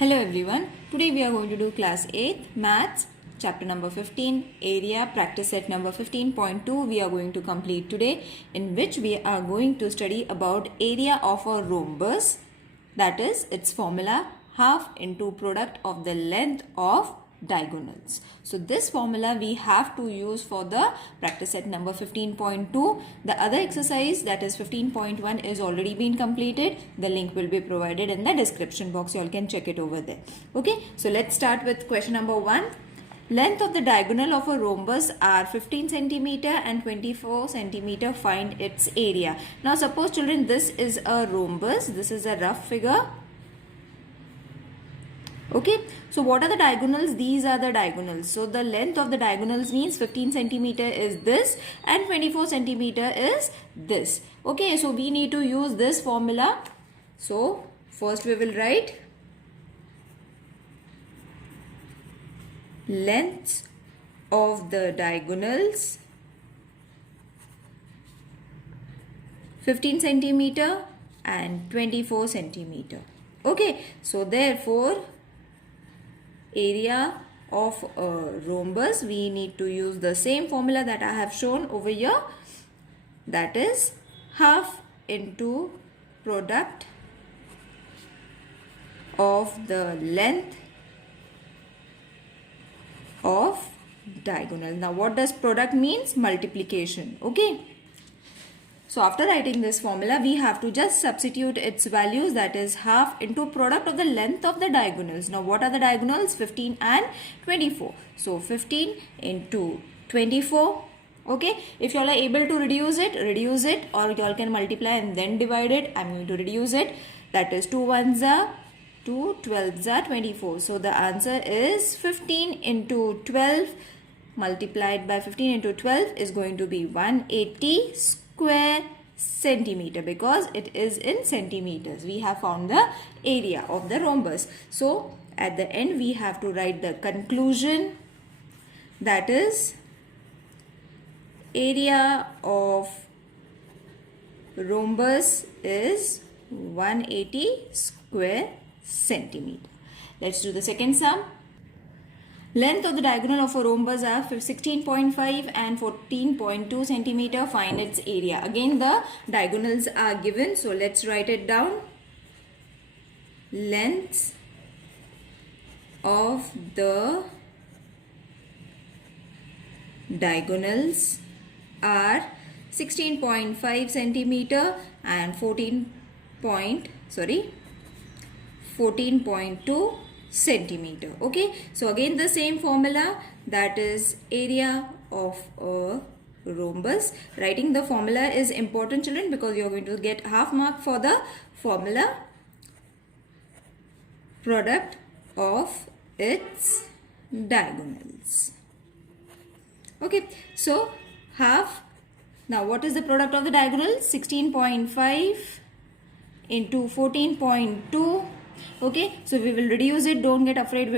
Hello everyone. Today we are going to do class 8 maths chapter number 15 area practice set number 15.2 we are going to complete today, in which we are going to study about area of a rhombus, that is its formula half into product of the length of diagonals. So this formula we have to use for the practice set number 15.2. The other exercise, that is 15.1, is already been completed. The link will be provided in the description box. You all can check it over there. Okay, so let's start with question number 1. Length of the diagonal of a rhombus are 15 centimeter and 24 centimeter. Find its area. Now suppose children, this is a rhombus. This is a rough figure. Okay, so what are the diagonals? These are the diagonals. So the length of the diagonals means 15 centimeter is this and 24 centimeter is this. Okay, so we need to use this formula. So first we will write lengths of the diagonals 15 centimeter and 24 centimeter. Okay, so therefore area of a rhombus, we need to use the same formula that I have shown over here, that is half into product of the length of diagonal. Now what does product means? Multiplication. Okay, so after writing this formula, we have to just substitute its values, that is half into product of the length of the diagonals. Now what are the diagonals? 15 and 24. So 15 into 24. Okay, if you all are able to reduce it, or you all can multiply and then divide it. I am going to reduce it. That is 2 1s are 2, 12s are 24. So the answer is 15 into 12 multiplied by 15 into 12 is going to be 180 square centimeter, because it is in centimeters. We have found the area of the rhombus. So at the end we have to write the conclusion, that is area of rhombus is 180 square centimeter. Let's do the second sum. Length of the diagonal of a rhombus are 16.5 and 14.2 centimeter. Find its area. Again the diagonals are given, so let's write it down. Lengths of the diagonals are 16.5 centimeter and 14.2 centimeter. Okay, so again the same formula, that is area of a rhombus. Writing the formula is important, children, because you are going to get half mark for the formula. Product of its diagonals. Okay, so half. Now what is the product of the diagonals? 16.5 into 14.2. Okay, so we will reduce it. Don't get afraid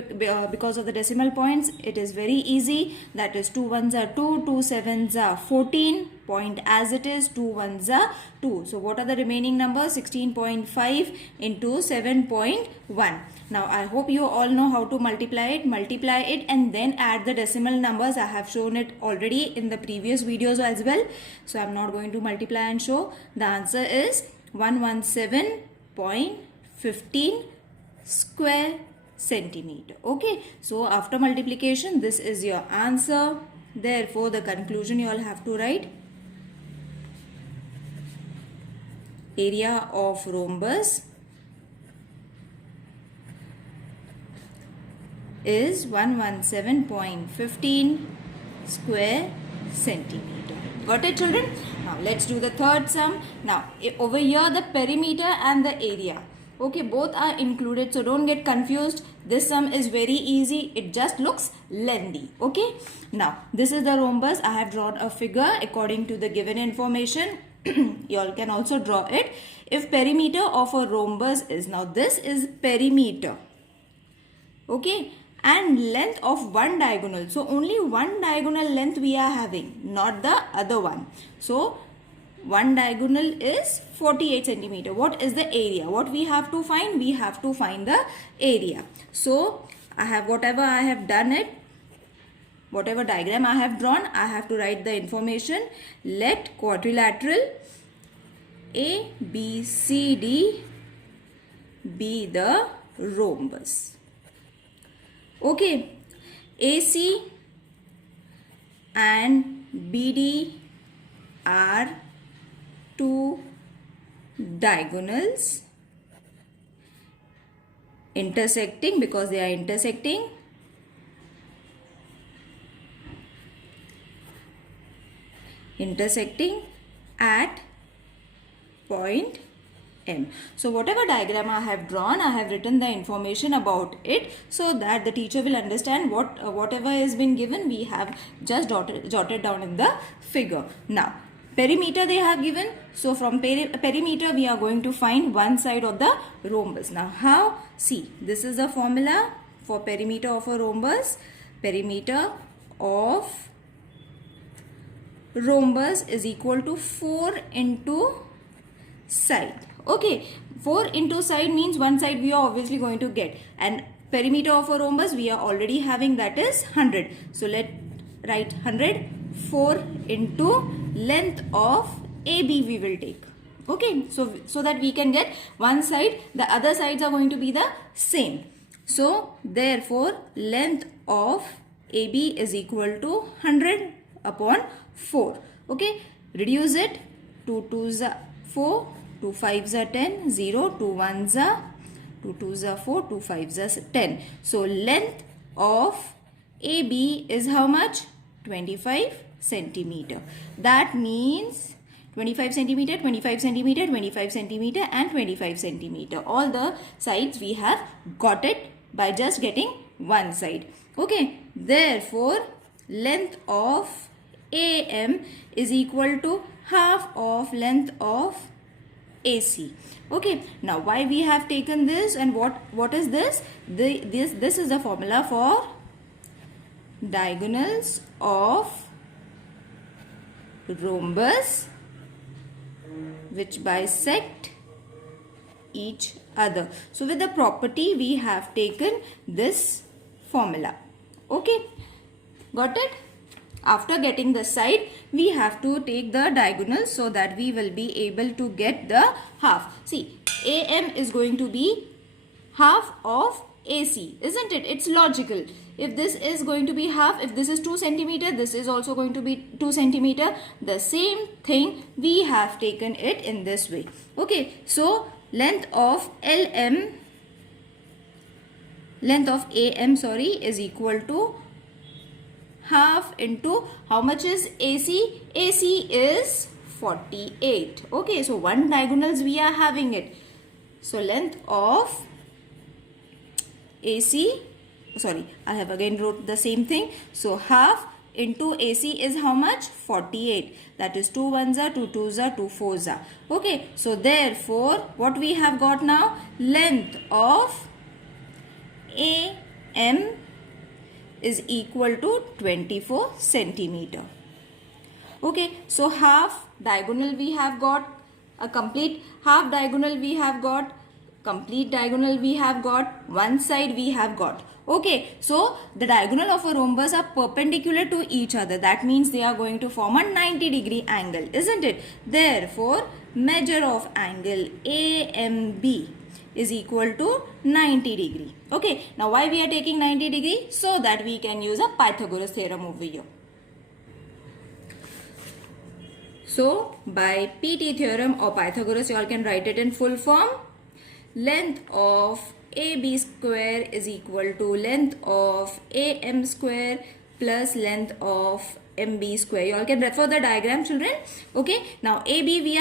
because of the decimal points. It is very easy. That is 2 1s are 2, 2 7s are 14. Point as it is, 2 1s are 2. So what are the remaining numbers? 16.5 into 7.1. Now I hope you all know how to multiply it. Multiply it and then add the decimal numbers. I have shown it already in the previous videos as well. So I am not going to multiply and show. The answer is 117.15 square centimeter. Okay, so after multiplication, this is your answer. Therefore the conclusion you all have to write. Area of rhombus is 117.15 square centimeter. Got it, children? Now let's do the third sum. Now over here the perimeter and the area, okay, both are included, so don't get confused. This sum is very easy. It just looks lengthy. Okay, now this is the rhombus. I have drawn a figure according to the given information. You all can also draw it. If perimeter of a rhombus is, now this is perimeter, okay, and length of one diagonal. So only one diagonal length we are having, not the other one. So one diagonal is 48 centimeter. What is the area? What we have to find? We have to find the area. So I have, whatever I have done it, whatever diagram I have drawn, I have to write the information. Let quadrilateral ABCD be the rhombus. Okay, AC and BD are two diagonals intersecting, because they are intersecting at point M. So whatever diagram I have drawn, I have written the information about it so that the teacher will understand whatever has been given, we have just jotted down in the figure. Now perimeter they have given, so from perimeter we are going to find one side of the rhombus. Now how? See, this is the formula for perimeter of a rhombus. Perimeter of rhombus is equal to 4 into side. Okay, 4 into side means one side we are obviously going to get, and perimeter of a rhombus we are already having, that is 100. So let write 100. 4 into length of AB we will take. Okay, so that we can get one side, the other sides are going to be the same. So therefore length of AB is equal to 100 upon 4. Okay, reduce it. 2 2s are 4, 2 5s are 10, 0, 2 1s are 2 2s are 4, 2 5s are 10. So length of AB is how much? 25 centimeter. That means 25 centimeter, 25 centimeter, 25 centimeter and 25 centimeter. All the sides we have got it by just getting one side. Okay, therefore length of AM is equal to half of length of AC. Okay, now why we have taken this, and what is this? This is the formula for diagonals of rhombus which bisect each other. So with the property we have taken this formula. Okay, got it? After getting the side, we have to take the diagonal so that we will be able to get the half. See, AM is going to be half of AC, isn't it? It's logical. If this is going to be half, if this is 2 centimeter, this is also going to be 2 centimeter. The same thing, we have taken it in this way. Okay, so length of AM is equal to half into how much is AC? AC is 48. Okay, so one diagonals we are having it. So length of AC, sorry, I have again wrote the same thing. So half into AC is how much? 48. That is 2 1s are 2 2s are 2 4s are. Okay, so therefore what we have got now? Length of AM is equal to 24 centimeter. Okay, so half diagonal we have got, a complete half diagonal we have got, complete diagonal we have got, one side we have got. Okay, so the diagonal of a rhombus are perpendicular to each other. That means they are going to form a 90-degree angle, isn't it? Therefore, measure of angle AMB is equal to 90 degree. Okay, now why we are taking 90 degree? So that we can use a Pythagoras theorem over here. So by PT theorem or Pythagoras, you all can write it in full form. Length of AB square is equal to length of AM square plus length of MB square. You all can refer the diagram, children. Okay, now AB we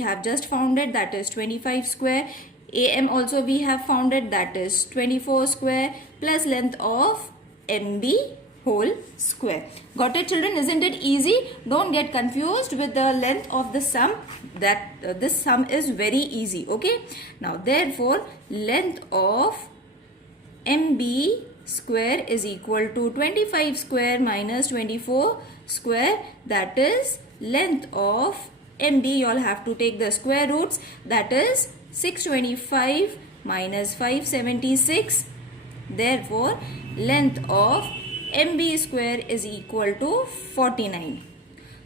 have just found it, that is 25 square. AM also we have found it, that is 24 square plus length of MB whole square. Got it, children? Isn't it easy? Don't get confused with the length of the sum. That this sum is very easy. Okay, now therefore length of MB square is equal to 25 square minus 24 square, that is length of MB, you all have to take the square roots. That is 625 minus 576. Therefore, length of MB square is equal to 49.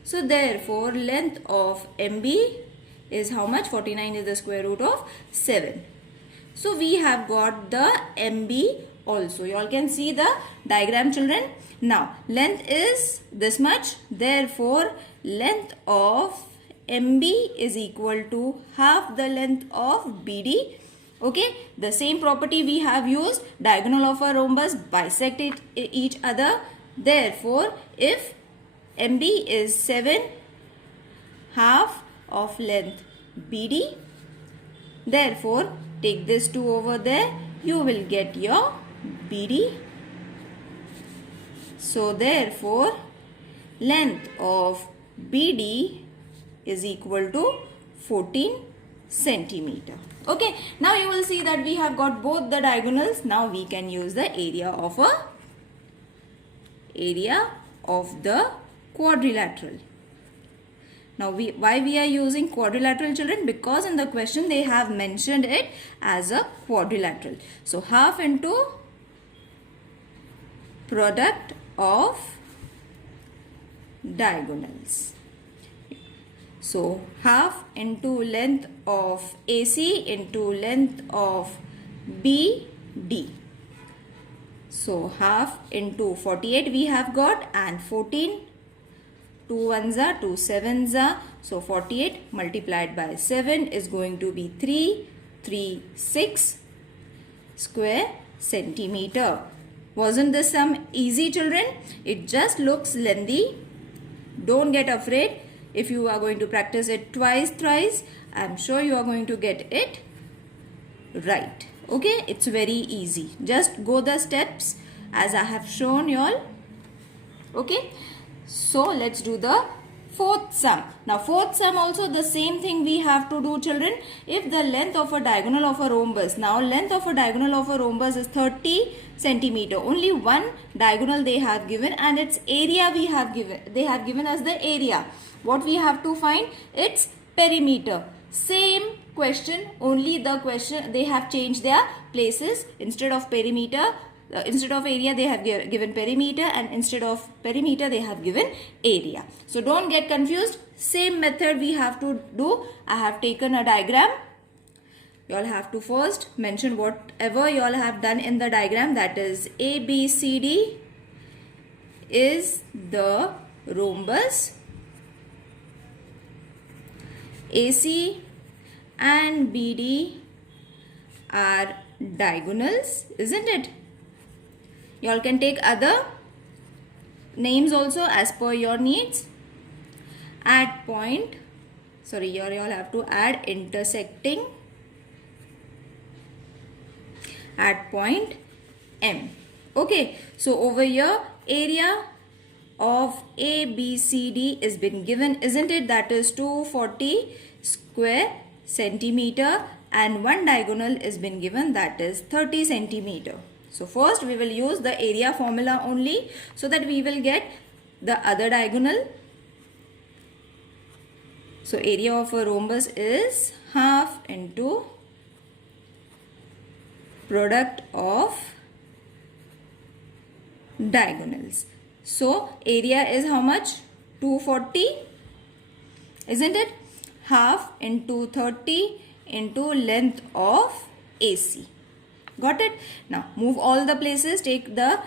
So, therefore, length of MB is how much? 49 is the square root of 7. So, we have got the MB also. You all can see the diagram, children. Now, length is this much. Therefore, length of MB is equal to half the length of BD. Okay, the same property we have used. Diagonal of a rhombus bisect each other. Therefore, if MB is 7, half of length BD. Therefore, take this 2 over there. You will get your BD. So, therefore, length of BD is equal to 14 centimeter. Okay, now you will see that we have got both the diagonals. Now we can use the area of the quadrilateral. Now why we are using quadrilateral, children? Because in the question they have mentioned it as a quadrilateral. So half into product of diagonals. So half into length of AC into length of BD. So half into 48 we have got, and 14, 2 1s are 2 7s are. So 48 multiplied by 7 is going to be 336 square centimeter. Wasn't this some easy, children? It just looks lengthy. Don't get afraid. If you are going to practice it twice, thrice, I am sure you are going to get it right. Okay, it's very easy. Just go the steps as I have shown you all. Okay, so let's do the fourth sum. Now fourth sum also the same thing we have to do, children. If the length of a diagonal of a rhombus, now length of a diagonal of a rhombus is 30 centimeter. Only one diagonal they have given, and its area we have given. They have given us the area. What we have to find? Its perimeter. Same question, only the question they have changed their places. Instead of perimeter, instead of area they have given perimeter, and instead of perimeter they have given area. So don't get confused. Same method we have to do. I have taken a diagram. You all have to first mention whatever you all have done in the diagram. That is ABCD is the rhombus. AC and BD are diagonals, isn't it? You all can take other names also as per your needs. At point, sorry, you all have to add intersecting at point M. Okay, so over here area of ABCD is been given, isn't it? That is 240 square centimeter, and one diagonal is been given, that is 30 centimeter. So first we will use the area formula only, so that we will get the other diagonal. So area of a rhombus is half into product of diagonals. So area is how much? 240, isn't it? Half into 30 into length of AC. Got it? Now move all the places. Take the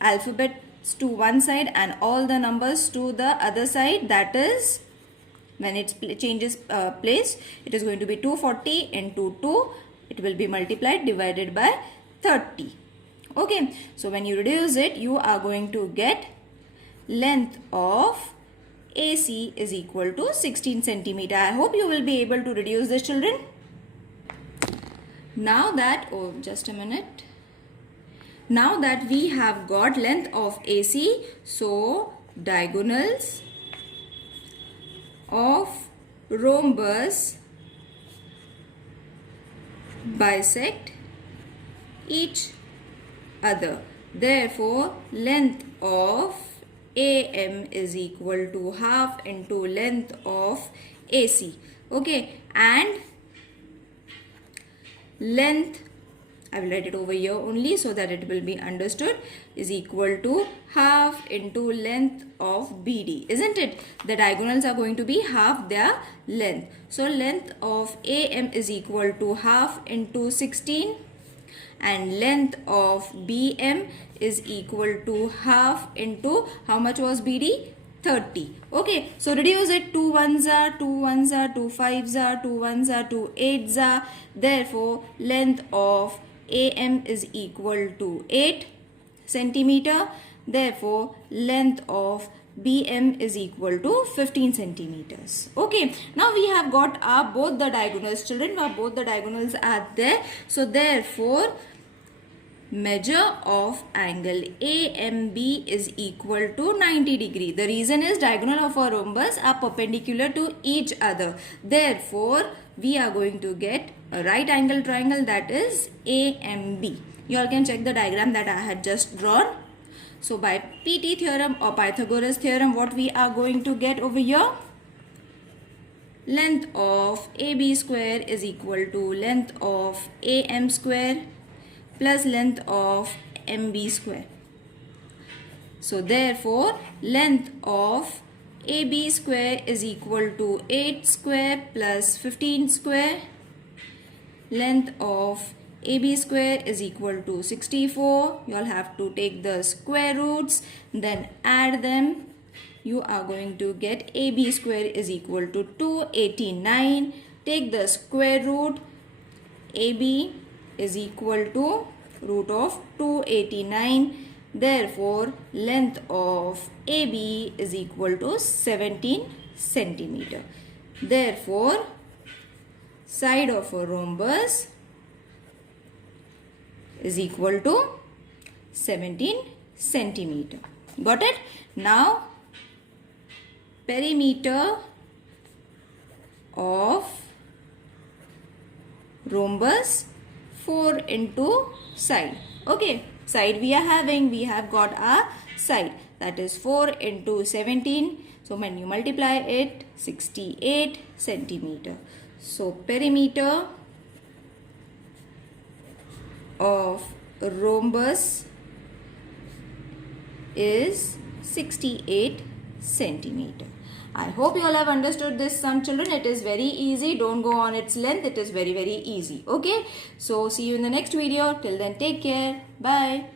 alphabets to one side and all the numbers to the other side. That is, when it changes place, it is going to be 240 into 2. It will be multiplied divided by 30. Okay. So when you reduce it, you are going to get length of AC is equal to 16 centimeter. I hope you will be able to reduce this, children. Now that, oh, just a minute. Now that we have got length of AC, so diagonals of rhombus bisect each other. Therefore, length of AM is equal to half into length of AC. Okay, and length, I will write it over here only so that it will be understood, is equal to half into length of BD, isn't it? The diagonals are going to be half their length. So length of AM is equal to half into 16 and length of BM is equal to half into, how much was BD? 30. Okay, so reduce it. 2 1s are 2 1s are 2 5s are 2 1s are 2 8s are. Therefore, length of AM is equal to 8 centimeter. Therefore, length of BM is equal to 15 centimeters. Okay, now we have got our both the diagonals, children. Both the diagonals are there. So, therefore, measure of angle AMB is equal to 90 degree. The reason is diagonal of a rhombus are perpendicular to each other. Therefore, we are going to get a right angle triangle, that is AMB. You all can check the diagram that I had just drawn. So by PT theorem or Pythagoras theorem, what we are going to get over here? Length of AB square is equal to length of AM square plus length of MB square. So therefore, length of AB square is equal to 8 square plus 15 square. Length of AB square is equal to 64. You all have to take the square roots, then add them. You are going to get AB square is equal to 289. Take the square root. AB is equal to root of 289. Therefore, length of AB is equal to 17 centimeter. Therefore, side of a rhombus is equal to 17 centimeter. Got it? Now, perimeter of rhombus 4 into side. Okay, side we have got our side, that is 4 into 17. So when you multiply it, 68 centimeter. So perimeter of rhombus is 68 centimeter. I hope you all have understood this sum, children. It is very easy. Don't go on its length. It is very, very easy. Okay. So see you in the next video. Till then, take care. Bye.